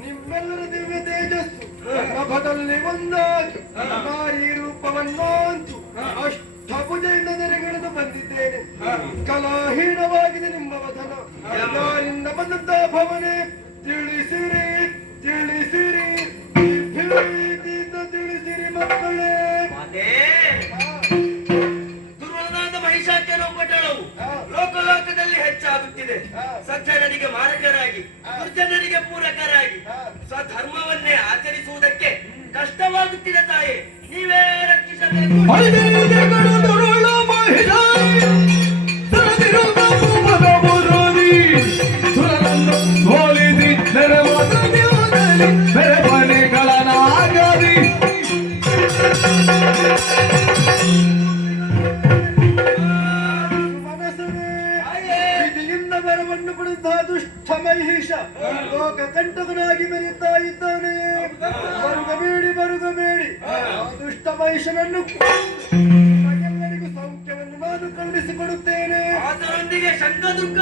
ನಿಮ್ಮೆಲ್ಲರ ದಿವ್ಯ ತೇಜಸ್ಸು ಪ್ರಭದಲ್ಲಿ ಒಂದಾಗಿ ನಾರಿ ರೂಪವನ್ನಂತು ಅಷ್ಟಭುಜೆಯಿಂದ ನೆರೆಗೆಳೆದು ಬಂದಿದ್ದೇನೆ. ಕಲಾಹೀನವಾಗಿದೆ ನಿಮ್ಮ ವದನ. ಯಾರಿಂದ ಬಂದಂತ ಭವನೆ ತಿಳಿಸಿರಿ ತಿಳಿಸಿರಿ ಭೀತಿಯಿಂದ ತಿಳಿಸಿರಿ ಮಕ್ಕಳೇ. ಲೋಕಲೋಕದಲ್ಲಿ ಹೆಚ್ಚಾಗುತ್ತಿದೆ. ಸಜ್ಜನರಿಗೆ ಮಾರಕರಾಗಿ ದುರ್ಜನರಿಗೆ ಪೂರಕರಾಗಿ ಸ್ವಧರ್ಮವನ್ನೇ ಆಚರಿಸುವುದಕ್ಕೆ ಕಷ್ಟವಾಗುತ್ತಿದೆ. ತಾಯಿ, ನೀವೇ ರಕ್ಷಿಸಬೇಕು. ವರವನ್ನು ಪಡೆದ ದುಷ್ಟ ಮಹಿಷ ಲೋಕ ಕಂಟಕನಾಗಿ ಮೆರೆಯುತ್ತಾ ಇದ್ದಾನೆ. ಬರುಗಬೇಡಿ ಬರುಗಬೇಡಿ, ದುಷ್ಟ ಮಹಿಷನನ್ನು ಎಲ್ಲರಿಗೂ ಸೌಖ್ಯವನ್ನು ನಾನು ಕರುಣಿಸಿಕೊಡುತ್ತೇನೆ. ಅದರೊಂದಿಗೆ ಶಂಕದುರ್ಗ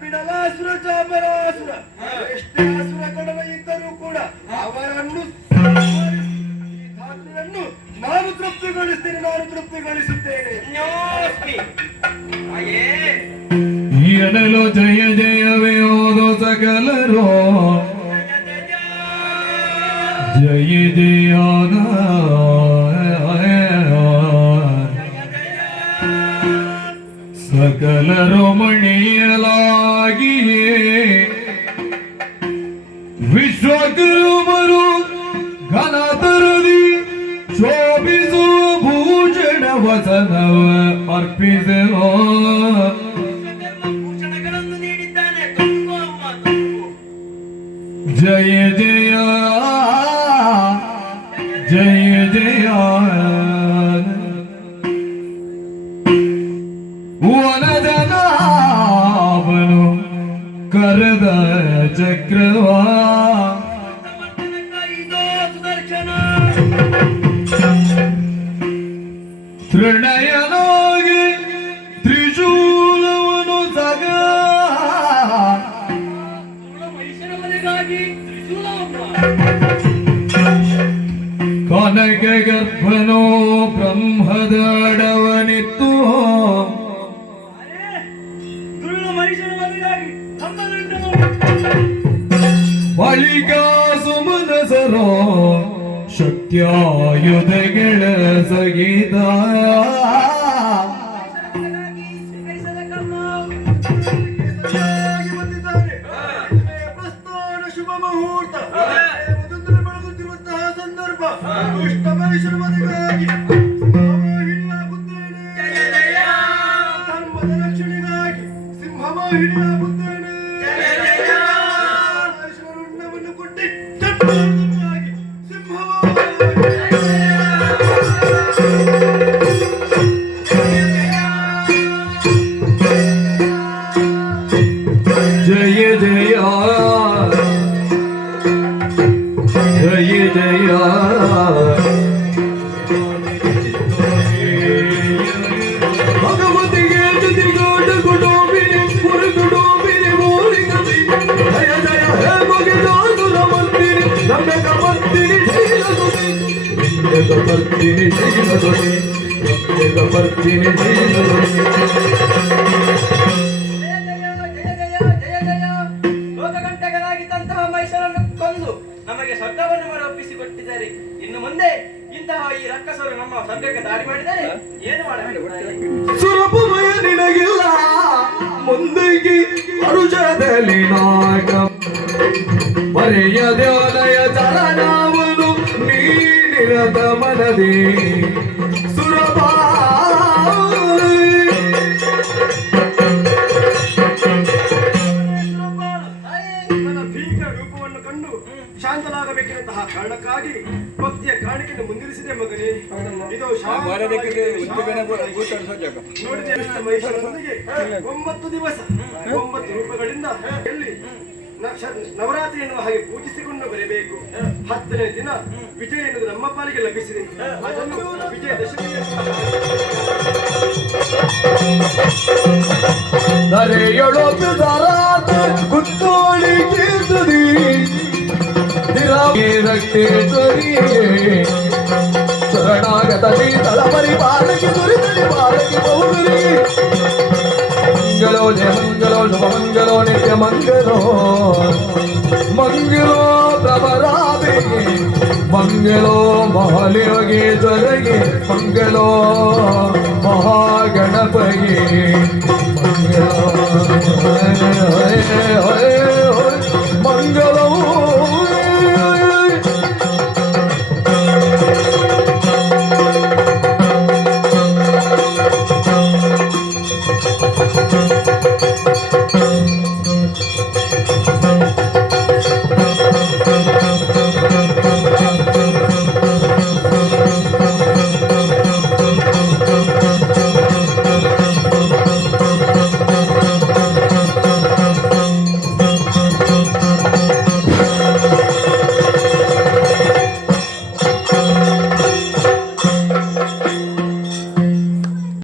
ಬಿಡಲಾಸುರ ಚಾಮರಾಸುರ ಎಷ್ಟೇ ಅಸುರ ಕಡವ ಇದ್ದರೂ ಕೂಡ ಅವರನ್ನು ನಾನು ತೃಪ್ತಿಗೊಳಿಸ್ತೇನೆ, ನಾನು ತೃಪ್ತಿಗೊಳಿಸುತ್ತೇನೆ. ಎನಲು ಜಯ ಜಯವೇ ಓದೋ ಸಕಲರೋ ಜಯ ಜಯಾನ ಸಕಲರು ಮಣಿಯಲಾಗಿಯೇ ವಿಶ್ವಗುರುವರು ಘನತರದಿ ಶೋಭಿಸುವ ಭೂಷಣ ವಸನವ ಅರ್ಪಿಸುವ ಭೂಷಣಗಳನ್ನು ನೀಡಿದ್ದಾನೆ. ಜಯ ಜಯ ಜಯ ಜಯ ವನಜನಾಭನು ಕರೆದ ಚಕ್ರವಾ ತೃಣಯನಾಗಿ ತ್ರಿಶೂಲವನು ಸಗ ಕನಕ ಗರ್ಭನೋ ಬ್ರಹ್ಮದಡವನಿತ್ತು ಬಳಿಕ ಸುಮನಸರೋ ಶಕ್ತ್ಯಾಯುಧಗಳ ಸಗಿತ ಪ್ರಸ್ಥಾನ ಶುಭ ಮುಹೂರ್ತ ಬೆಳಗುತ್ತಿರುವಂತಹ ಸಂದರ್ಭ ದುಷ್ಟ ಮನುಷ್ಯರ ಮನೆಗಾಗಿ ಸಿಂಹವಾಹಿನಿಯಾಗುತ್ತೇನೆ. ಧರ್ಮದ ರಕ್ಷಣೆಗಾಗಿ ಸಿಂಹವಾಹಿನಿಯಾಗುತ್ತೇನೆ. ಋಣವನ್ನು ಕೊಟ್ಟಿದ್ದಾಗಿ ಜಯ ಜಯ ಜಯ ಜಯ ಭಗವತಿಗೆ ಜೊತೆಗೋಡ ಗುಡೋಬಿನಿ ಪುರಗುಡೋಬಿನಿ ಮೋರಿಗವಿ ಜಯ ಜಯ ಹೇ ಮುಗಿದಾಸುರ ಮಂದಿನಿ ನಮ್ಯಕ ಬರ್ತೀನಿ ಶೀಲದುನಿ ನಮ್ಯಕ ಬರ್ತೀನಿ ಶೀಲದುನಿ ನಮ್ಯಕ ಬರ್ತೀನಿ ಶೀಲದುನಿ. ಲೋಕಕಂಟಕನಾಗಿದ್ದಂತಹ ಮೈಸೂರನ್ನು ಕೊಂದು ನಮಗೆ ಸ್ವರ್ಗವನ್ನು ಒಪ್ಪಿಸಿಕೊಟ್ಟಿದ್ದಾರೆ. ಸರಿ ಇನ್ನು ಮುಂದೆ ಇಂತಹ ಈ ರಕ್ಕಸರು ನಮ್ಮ ಸ್ವರ್ಗಕ್ಕೆ ದಾರಿ ಮಾಡಿದರೆ ಏನು ಮಾಡಬೇಕು ತಾಯಿ? ಸುರಭಮಯ ನಿನಗಿಲ್ಲ ಮುಂದಿಗೆ ಅರುಜದಲ್ಲಿ ನಾಗ ಮರೆಯದೆಯ ಚರಣವನ್ನು ನೀನಿರದ ಮನದಿ ಸುರಭ ನನ್ನ ಭೀಕರ ರೂಪವನ್ನು ಕಂಡು ಶಾಂತನಾಗಬೇಕೆಂತಹ ಕಾರಣಕ್ಕಾಗಿ ಭಕ್ತಿಯ ಕಾಣಿಕೆಯನ್ನು ಮುಂದಿರಿಸಿದೆ ಮಗನೇ. ಇದು ನೋಡಿದೆ ಮಹಿಷರೊಂದಿಗೆ 9 ದಿವಸ 9 ರೂಪಗಳಿಂದ ಎಲ್ಲಿ ನವರಾತ್ರಿ ಎನ್ನುವ ಹಾಗೆ ಪೂಜಿಸಿಕೊಂಡು ಬರಬೇಕು. 10ನೇ ದಿನ ವಿಜಯ ಎನ್ನುವುದು ನಮ್ಮ ಪಾಲಿಗೆ ಲಭಿಸಿದೆ. ಅದನ್ನು ವಿಜಯದಶಮಿ ಧರೆಯೊಳೊಬ್ಬ ದರಾದ ಕುತ್ತೋಳಿಗೆ ತುದಿ ರಕ್ತೇಶ್ವರಿಗೆ ಶರಣಾಗತದಿ ತಳಪರಿ ಬಾಲಕಿ ದುರಿತಡಿ ಬಾಲಕಿ ಬಹುಗುರಿಗೆ ಮಂಗಲೋ ಜಯ ಮಂಗಲೋ ಶುಭ ಮಂಗಲೋ ನಿತ್ಯ ಮಂಗಲೋ ಮಂಗಲೋ ಪ್ರಭರಾಭಿಗೆ ಮಂಗಲೋ ಮಹಾಲಿಯೋಗೇಶ್ವರಗೆ ಮಂಗಲೋ ಮಹಾಗಣಪಗೆ ಮಂಗಲೋ